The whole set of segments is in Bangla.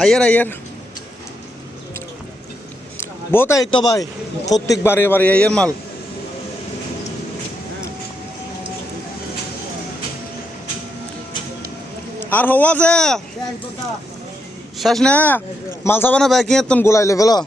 আইয়ার আইয়ার বহুত আই তো ভাই প্রত্যেক বারে বারে আইয়ার মাল আর হওয়া যে শেষ না মাল চাবা না ব্যাকিং এত গোলাইলে ফেলো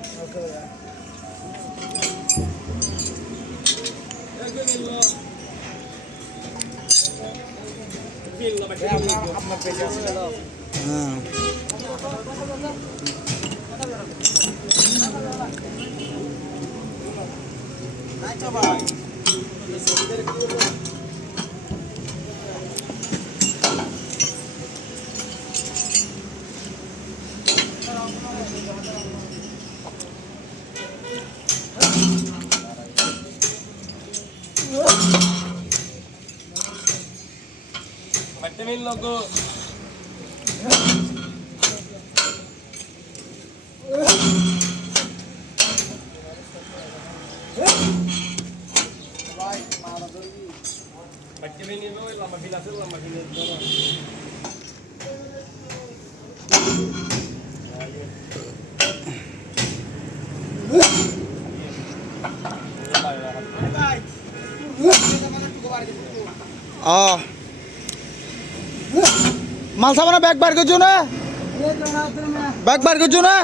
logo. মাল সাবানা ব্যাগ বার করছো না ব্যাগ বার করছো না